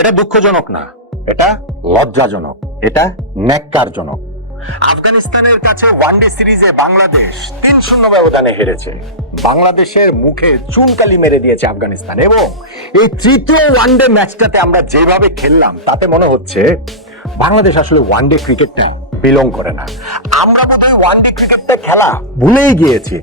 এটা দুঃখজনক না, এটা লজ্জাজনক, এটা ন্যাক্কারজনক। আফগানিস্তানের কাছে ওয়ানডে সিরিজে বাংলাদেশ 3-0 ব্যবধানে হেরেছে। বাংলাদেশের মুখে চুনকালি মেরে দিয়েছে আফগানিস্তান, এবং এই তৃতীয় ওয়ানডে ম্যাচটাতে আমরা যেভাবে খেললাম তাতে মনে হচ্ছে বাংলাদেশ আসলে ওয়ানডে ক্রিকেটটা বিলং করে না। আমরা বোধহয় ওয়ানডে ক্রিকেটটা খেলা ভুলেই গিয়েছি।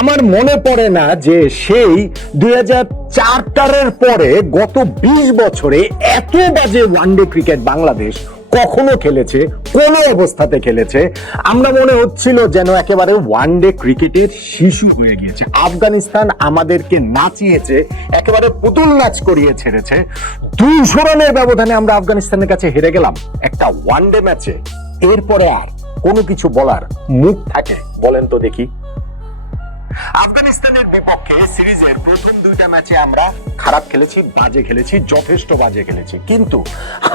আমার মনে পড়ে না যে সেই 2004 পরে গত 20 বছরে এত বাজে ওয়ানডে ক্রিকেট বাংলাদেশ কখনো খেলেছে, কোন অবস্থাতে খেলেছে। আমরা মনে হচ্ছিল যেন একেবারে ওয়ানডে ক্রিকেটের শিশু হয়ে গিয়েছে। আফগানিস্তান আমাদেরকে নাচিয়েছে, একেবারে পুতুল নাচ করিয়ে ছেড়েছে। 200 রানের ব্যবধানে আমরা আফগানিস্তানের কাছে হেরে গেলাম একটা ওয়ানডে ম্যাচে। এরপরে আর কোনো কিছু বলার মুখ থাকে বলেন তো দেখি? আফগানিস্তানের বিপক্ষে সিরিজের প্রথম 2টা ম্যাচে আমরা খারাপ খেলেছি, বাজে খেলেছি, যথেষ্ট বাজে খেলেছি। কিন্তু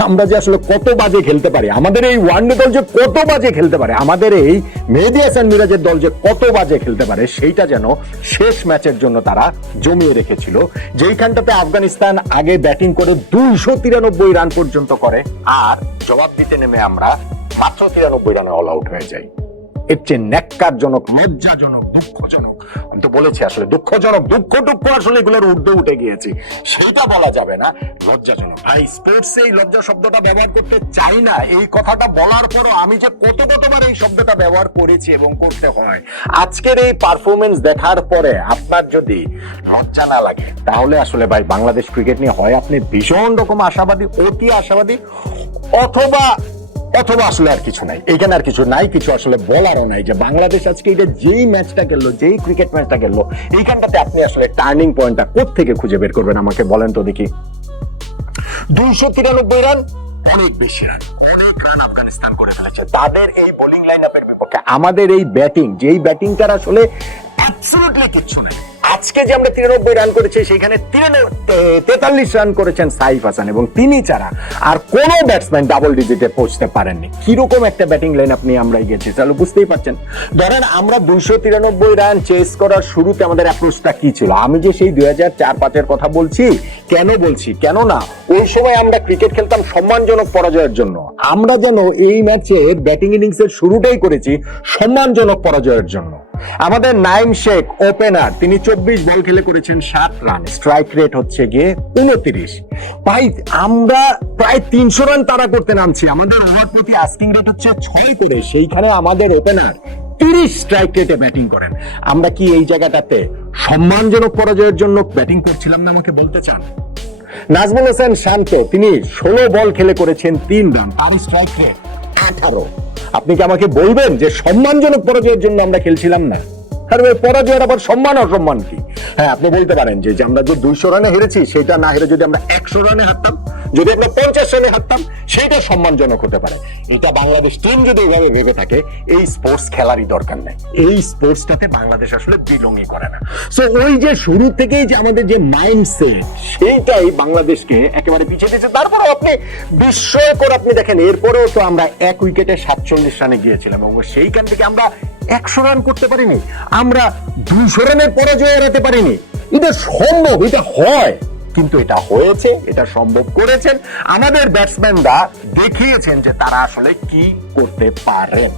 আমরা যে আসলে কত বাজে খেলতে পারি, আমাদের এই ওয়ানডে দল যে কত বাজে খেলতে পারে, আমাদের এই মেহেদী হাসান মিরাজের দল যে কত বাজে খেলতে পারে, সেইটা যেন শেষ ম্যাচের জন্য তারা জমিয়ে রেখেছিল। যেইখানটাতে আফগানিস্তান আগে ব্যাটিং করে 293 রান পর্যন্ত করে, আর জবাব দিতে নেমে আমরা মাত্র 93 রানে অল আউট হয়ে যাই। এর চেয়ে ন্যাক্কারজনক, লজ্জাজনক, দুঃখজনক, আমি তো বলেছি আসলে দুঃখজনক, দুঃখ আসলে এগুলোর ঊর্ধ্বে উঠে গিয়েছি, সেইটা বলা যাবে না, লজ্জাজনক। ভাই, স্পোর্টসে এই লজ্জা শব্দটা ব্যবহার করতে চাই না। এই কথাটা বলার পরও আমি যে কতবার এই শব্দটা ব্যবহার করেছি এবং করতে হয়। আজকের এই পারফরমেন্স দেখার পরে আপনার যদি লজ্জা না লাগে, তাহলে আসলে ভাই বাংলাদেশ ক্রিকেট নিয়ে হয় আপনি ভীষণ রকম আশাবাদী, অতি আশাবাদী, অথবা আসলে আর কিছু নাই, এখানে আর কিছু নাই, কিছু আসলে বলারও নাই। যে বাংলাদেশ আজকে এটা যেই ম্যাচটা খেললো, যেই ক্রিকেট ম্যাচটা খেললো, এইখানটাতে আপনি আসলে টার্নিং পয়েন্টটা কোত্থেকে খুঁজে বের করবেন আমাকে বলেন তো দেখি? 293 রান, অনেক বেশি রান, অনেক রান আফগানিস্তান করে ফেলেছে তাদের এই বোলিং লাইন আপের বিপক্ষে। আমাদের এই ব্যাটিং, যেই ব্যাটিংটার আসলে অ্যাবসলিউটলি কিচ্ছু নেই। আজকে যে আমরা 93 রান করেছি, সেখানে 43 রান করেছেন সাইফ হাসান, এবং তিনি ছাড়া আর কোন ব্যাটসম্যান ডাবল ডিজিটে পৌঁছতে পারেননি। কিরকম একটা ব্যাটিং লাইন আপনি আমরা গেছি, তাহলে বুঝতেই পারছেন। ধরেন আমরা 293 রান চেস করার শুরুতে আমাদের অ্যাপ্রোচটা কি ছিল? আমি যে সেই 2004-05 কথা বলছি, কেন বলছি? কেননা ওই সময় আমরা ক্রিকেট খেলতাম সম্মানজনক পরাজয়ের জন্য। আমরা যেন এই ম্যাচে ব্যাটিং ইনিংসের শুরুটাই করেছি সম্মানজনক পরাজয়ের জন্য। আমাদের নাইম শেখ ওপেনার, তিনি 24 বল খেলে করেছেন 7 রান, স্ট্রাইক রেট হচ্ছে গিয়ে 29। ভাই, আমরা প্রায় 300 রান তাড়া করতে নামছি, আমাদের ওভার প্রতি আস্কিং রেট হচ্ছে 6 করে, সেইখানে আমাদের ওপেনার 30 স্ট্রাইক রেটে ব্যাটিং করেন। আমরা কি এই জায়গাটাতে সম্মানজনক পরাজয়ের জন্য ব্যাটিং করছিলাম না আমাকে বলতে চান? নাজমুল হোসেন শান্ত, তিনি 16 বল খেলে করেছেন 3 রান, তার স্ট্রাইক রেট 18। আপনি কি আমাকে বলবেন যে সম্মানজনক পরাজয়ের জন্য আমরা খেলছিলাম না? কারণ এই পরাজয়ের আবার সম্মান অসম্মান কি? হ্যাঁ, আপনি বলতে পারেন যে আমরা যে 200 রানে হেরেছি, সেটা না হেরে যদি আমরা 100 রানে হারতাম, যদি আমরা 50 রানে হারতাম, সেটা সম্মানজনক হতে পারে। এটা বাংলাদেশ টিম যদি এইভাবে ভেবে থাকে, এই স্পোর্টস খেলারই দরকার নাই, এই স্পোর্টসটাতে বাংলাদেশ আসলে বিলংই করে না। সো ওই যে শুরু থেকেই যে আমাদের যে মাইন্ডসেট, সেইটাই বাংলাদেশকে একেবারে পিছিয়ে দিয়েছে। তারপরেও আপনি বিস্ময়কর, আপনি দেখেন এরপরেও তো আমরা 1 উইকেটে 47 রানে গিয়েছিলাম, এবং সেইখান থেকে আমরা 100 রান করতে পারিনি, আমরা 200 রানের পরাজয় এড়াতে পারিনি। এটা সম্ভব, এটা হয়, কিন্তু এটা হয়েছে, এটা সম্ভব করেছেন আমাদের ব্যাটসম্যানরা, দেখিয়েছেন যে তারা আসলে কি করতে পারেন।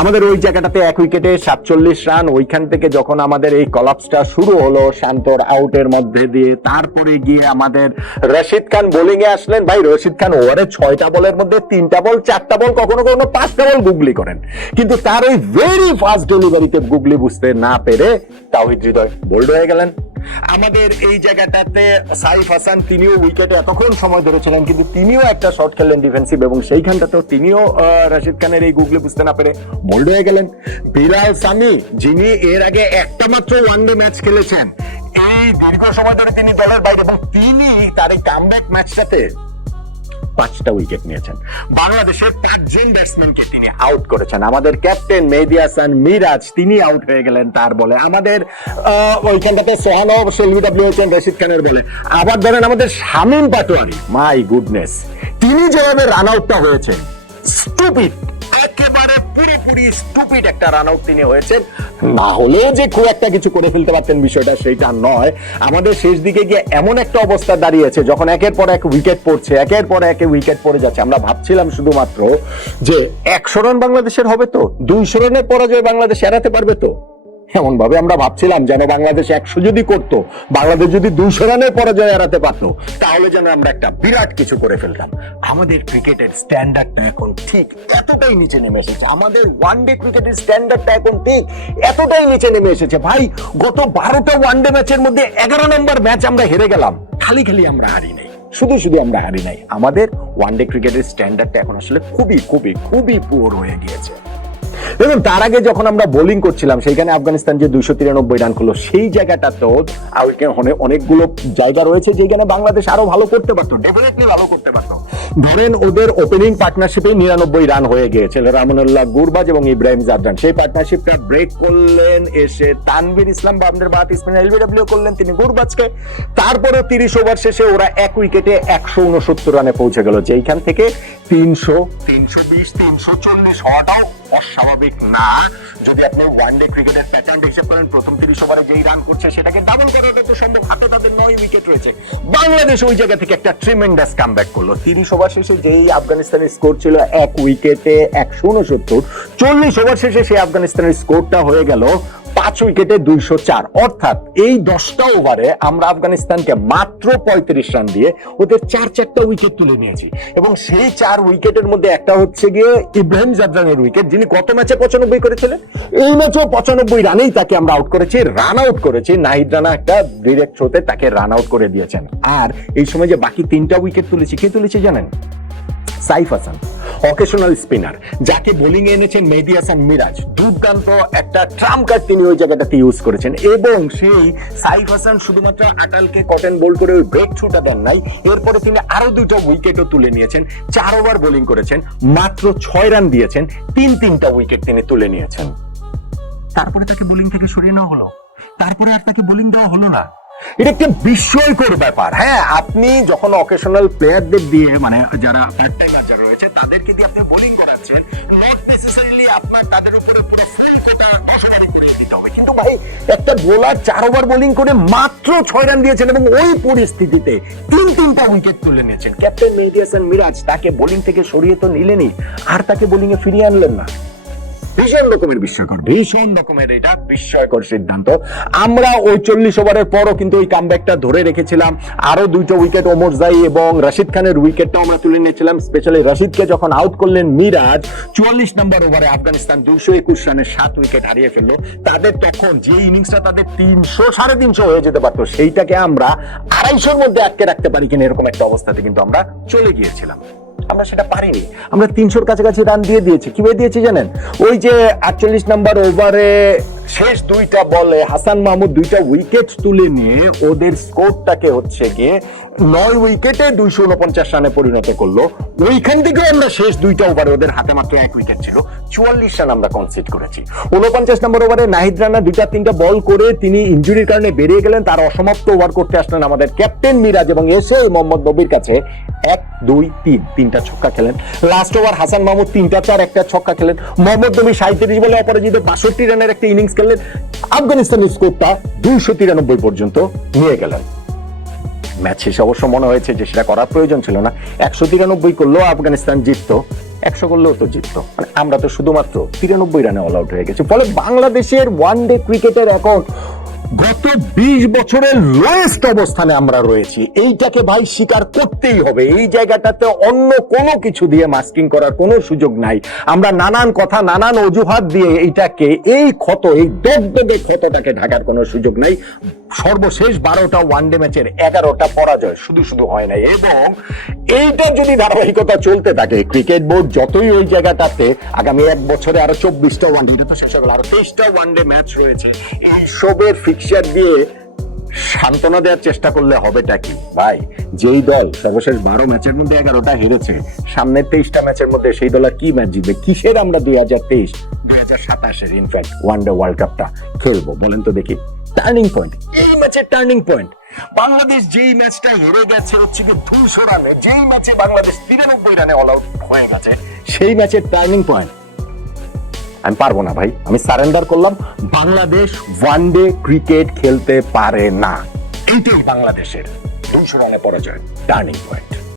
আমাদের ওই জায়গাটাতে 1 উইকেটে 47 রান, ওইখান থেকে যখন আমাদের এই কলাপসটা শুরু হলো শান্তর আউটের মধ্যে দিয়ে, তারপরে গিয়ে আমাদের রশিদ খান বোলিং এ আসলেন। ভাই, রশিদ খান ওভারে 6টা বলের মধ্যে 3টা বল, 4টা বল, কখনো 5টা বল গুগলি করেন, কিন্তু তার ওই ভেরি ফাস্ট ডেলিভারিতে গুগলি বুঝতে না পেরে তাওহিদ হৃদয় বোল্ড হয়ে গেলেন। আমাদের এই জায়গাটাতে সাইফ হাসান, তিনিও উইকেটে এতক্ষণ সময় ধরেছিলেন, কিন্তু তিনিও একটা শট খেললেন ডিফেন্সিভ, এবং সেইখানটাতেও তিনিও রশিদ খানের এই গুগলি বুঝতে না পেরে বোল্ড হয়ে গেলেন। বিলাল সামি, যিনি এর আগে একটা মাত্র ওয়ানডে ম্যাচ খেলেছেন, এই দীর্ঘ সময় ধরে তিনি দলের বাইরে, এবং তিনি তার এই কামব্যাক ম্যাচটাতে 5টা উইকেট নিয়েছেন। বাংলাদেশের 5 জন ব্যাটসম্যানকে তিনি আউট করেছেন। আমাদের ক্যাপ্টেন মেহেদী হাসান মিরাজ, তিনি আউট হয়ে গেলেন তার বলে। আমাদের ওইখানটাতে সোহান সেলভিডব্লিউ হয়েছেন রশিদ খানের বলে। আবার ধরেন আমাদের শামীম পাটোয়ারি, মাই গুডনেস, তিনি যেভাবে রান আউটটা হয়েছেন, স্টুপিড, একেবারে পুরোপুরি স্টুপিড একটা রান আউট তিনি হয়েছেন। না হলেও যে খুব একটা কিছু করে ফেলতে পারতেন বিষয়টা সেইটা নয়। আমাদের শেষ দিকে গিয়ে এমন একটা অবস্থা দাঁড়িয়েছে যখন একের পর এক উইকেট পড়ছে, একের পর এক উইকেট পড়ে যাচ্ছে, আমরা ভাবছিলাম শুধুমাত্র যে 100 রান বাংলাদেশের হবে তো, 200 রানের পরাজয় বাংলাদেশ এড়াতে পারবে তো, এমন ভাবে আমরা ভাবছিলাম যেন বাংলাদেশ 100 যদি করতো, বাংলাদেশ যদি 200 রানের পরাজয় এড়াতে পারতো, তাহলে যেন আমরা একটা বিরাট কিছু করে ফেলতাম। আমাদের ক্রিকেটের স্ট্যান্ডার্ডটা এখন ঠিক এতটাই নিচে নেমে এসেছে, আমাদের ওয়ানডে ক্রিকেটের স্ট্যান্ডার্ডটা এখন ঠিক এতটাই নিচে নেমে এসেছে। ভাই, গত 12টা ওয়ানডে ম্যাচের মধ্যে 11 নম্বর ম্যাচ আমরা হেরে গেলাম, খালি খালি আমরা হারি নাই, শুধু শুধু আমরা হারি নাই। আমাদের ওয়ানডে ক্রিকেটের স্ট্যান্ডার্ডটা এখন আসলে খুবই খুবই খুবই পুয়ার হয়ে গিয়েছে। দেখুন, তার আগে যখন আমরা বোলিং করছিলাম সেইখানে আফগানিস্তান যে 293 রান করলো, সেই জায়গাটাতেও অনেকগুলো জায়গা রয়েছে যেখানে বাংলাদেশ আরো ভালো করতে পারতো, ডেফিনেটলি ভালো করতে পারতো। ধরেন ওদের ওপেনিং পার্টনারশিপে 99 রান হয়ে গিয়েছিল, রামানুল্লাহ গুরবাজ এবং ইব্রাহিম জাদরান। সেই পার্টনারশিপটা ব্রেক করলেন এসে তানভীর ইসলাম বামদের বাদ স্পিন এলবিডব্লিউ করলেন তিনি গুরবাজকে। তারপরে 30 ওভার শেষে ওরা এক উইকেটে 169 রানে পৌঁছে গেল, যেখান থেকে 300, 320, 340 হওয়াটাও অস্বাভাবিক না। যদি আপনি ওয়ানডে ক্রিকেটের প্যাটার্ন হিসেব করেন, প্রথম 30 ওভারে যেই রান করছে সেটাকে ডাবল করাটা তো সম্ভব। হাতে তাদের 9 উইকেট রয়েছে। বাংলাদেশ ওই জায়গা থেকে একটা ট্রিমেন্ডাস কামব্যাক করলো। 30 ওভার শেষে যেই আফগানিস্তানের স্কোর ছিল এক উইকেটে 169, 40 ওভার শেষে সেই আফগানিস্তানের স্কোরটা হয়ে গেল 5 উইকেটে 204। অর্থাৎ এই 10টা ওভারে আমরা আফগানিস্তানকে মাত্র 35 রান দিয়ে ওদের 4-4টা উইকেট তুলে নিয়েছি। এবং সেই 4 উইকেটের মধ্যে একটা হচ্ছে গিয়ে ইব্রাহিম জাদরানের উইকেট, যিনি গত ম্যাচে 95 করেছিলেন, এই ম্যাচেও 95 রানেই তাকে আমরা আউট করেছি, রান আউট করেছি। নাহিদ রানা একটা ডিরেক্ট থ্রোতে তাকে রান আউট করে দিয়েছেন। আর এই সময় যে বাকি 3টা উইকেট তুলেছি, কে তুলেছে জানেন? সাইফ হাসান, অকেশনাল স্পিনার, যাকে বোলিং এ এনেছেন মেহেদী হাসান মিরাজ। দুর্দান্ত একটা ট্রাম্প কার্ড তিনি ওই জায়গাটাতে ইউজ করেছেন। এবং সেই সাইফ হাসান শুধুমাত্র আটালকে কটন বোল করে ওই ব্রেক থ্রুটা দেন নাই, এরপরে তিনি আরো 2টা উইকেটও তুলে নিয়েছেন। 4 ওভার বোলিং করেছেন, মাত্র 6 রান দিয়েছেন, 3-3টা উইকেট তিনি তুলে নিয়েছেন। তারপরে তাকে বোলিং থেকে সরিয়ে নেওয়া হলো, তারপরে আর তাকে বোলিং দেওয়া হলো না। এটা একটা বিস্ময়কর ব্যাপার। হ্যাঁ, আপনি যখন অকেশনাল প্লেয়ারদের দিয়ে, মানে যারা পার্ট টাইমার যারা রয়েছে তাদেরকে দিয়ে আপনি বোলিং করাচ্ছেন, নট নেসেসারিলি আপনার তাদের উপরে পুরো ফুল কোটা 10 ওভার করে দিতে হবে। কিন্তু ভাই, একটা বোলার 4 ওভার বোলিং করে মাত্র 6 রান দিয়েছেন এবং ওই পরিস্থিতিতে 3-3টা উইকেট তুলে নিয়েছেন। ক্যাপ্টেন মেহেদী হাসান মিরাজ তাকে বোলিং থেকে সরিয়ে তো নিলেনই, আর তাকে বোলিং এ ফিরিয়ে আনলেন না। ভীষণ রকমের বিস্ময়কর, ভীষণ রকমের এটা বিস্ময়কর সিদ্ধান্ত। আমরা ওই 40 ওভারের পরও কিন্তু ওই কামব্যাকটা ধরে রেখেছিলাম। আরো 2টা উইকেট ওমর জাই এবং রাশিদ খানের উইকেটটাও আমরা তুলে নিয়েছিলাম। স্পেশালি রাশিদকে যখন আউট করলেন মিরাজ 44 নম্বর ওভারে, আফগানিস্তান 221 রানে 7 উইকেট হারিয়ে ফেললো। তাদের তখন যে ইনিংসটা তাদের 300, 350 হয়ে যেতে পারতো, সেইটাকে আমরা 250-র মধ্যে আটকে রাখতে পারি কিনা এরকম একটা অবস্থাতে কিন্তু আমরা চলে গিয়েছিলাম। আমরা সেটা পারিনি। আমরা 300-র কাছাকাছি রান দিয়ে দিয়েছি। কিভাবে দিয়েছি জানেন? ওই যে 48 নম্বর ওভারে শেষ 2টা বলে হাসান মাহমুদ 2টা উইকেট তুলে নিয়ে ওদের স্কোরটাকে হচ্ছে গিয়ে 9 উইকেটে 249 রানে পরিণত করলো। ওইখান থেকে আমরা শেষ 2টা ওভারে, ওদের হাতে মাত্র 1 উইকেট ছিল, 44 রান আমরা কনসিড করেছি। 49 নম্বর ওভারে নাহিদ রানা 2টা-3টা বল করে তিনি ইনজুরির কারণে বেরিয়ে গেলেন। তার অসমাপ্ত ওভার করতে আসলেন আমাদের ক্যাপ্টেন মিরাজ এবং এসে মোহাম্মদ নবীর কাছে 1-2-3 ছক্কা খেলেন। লাস্ট ওভার হাসান মাহমুদ 3টা-4 একটা ছক্কা খেলেন। মোহাম্মদ নবী 37 বলে অপরাজিত 62 রানের একটা ইনিংস খেললেন। আফগানিস্তানের স্কোরটা 293 পর্যন্ত নিয়ে গেলেন। ম্যাচ শেষে অবশ্য মনে হয়েছে যে সেটা করার প্রয়োজন ছিল না। 193 করলেও আফগানিস্তান জিততো, 100 করলেও তো জিততো। মানে আমরা তো শুধুমাত্র 93 রানে অল আউট হয়ে গেছি। ফলে বাংলাদেশের ওয়ানডে ক্রিকেটের এখন গত 20 বছরের লোয়েস্ট অবস্থানে আমরা রয়েছি। এইটাকে ভাই স্বীকার করতেই হবে। এই জায়গাটাতে অন্য কোনো কিছু দিয়ে মাস্কিং করার কোনো সুযোগ নাই। আমরা নানান কথা, নানান অজুহাত দিয়ে এইটাকে, এই ক্ষত, এই দগদগে ক্ষতটাকে ঢাকার কোনো সুযোগ নাই। সর্বশেষ 12টা ওয়ানডে ম্যাচের 11টা পরাজয় শুধু শুধু হয় নাই। এবং এইটা যদি ধারাবাহিকতা চলতে থাকে, ক্রিকেট বোর্ড যতই ওই জায়গাটাতে আগামী 1 বছরে আরো 24টা ওয়ানডে, এটা তো শেষ হলো, আরো 23টা ওয়ানডে ম্যাচ রয়েছে, এইসবের ফিক্সার দিয়ে সান্ত্বনা দেওয়ার চেষ্টা করলে হবেটা কি ভাই? যেই দল সর্বশেষ 12 ম্যাচের মধ্যে 11টা হেরেছে, সামনের 23টা ম্যাচের মধ্যে সেই দল আর কি ম্যাচ জিতবে? কিসের আমরা 2023, 2027-এর ইনফ্যাক্ট ওয়ানডে ওয়ার্ল্ড কাপটা খেলবো বলেন তো দেখি? টার্নিং পয়েন্ট, এই ম্যাচের টার্নিং পয়েন্ট। বাংলাদেশ যেই ম্যাচটা হেরে গেছে হচ্ছে কি 200 রানে, যেই ম্যাচে বাংলাদেশ 93 রানে অল আউট হয়ে গেছে, সেই ম্যাচের টার্নিং পয়েন্ট আমি পারবো না ভাই, আমি সারেন্ডার করলাম। বাংলাদেশ ওয়ানডে ক্রিকেট খেলতে পারে না, এইটাই বাংলাদেশের 200 রানে পরাজয় টার্নিং পয়েন্ট।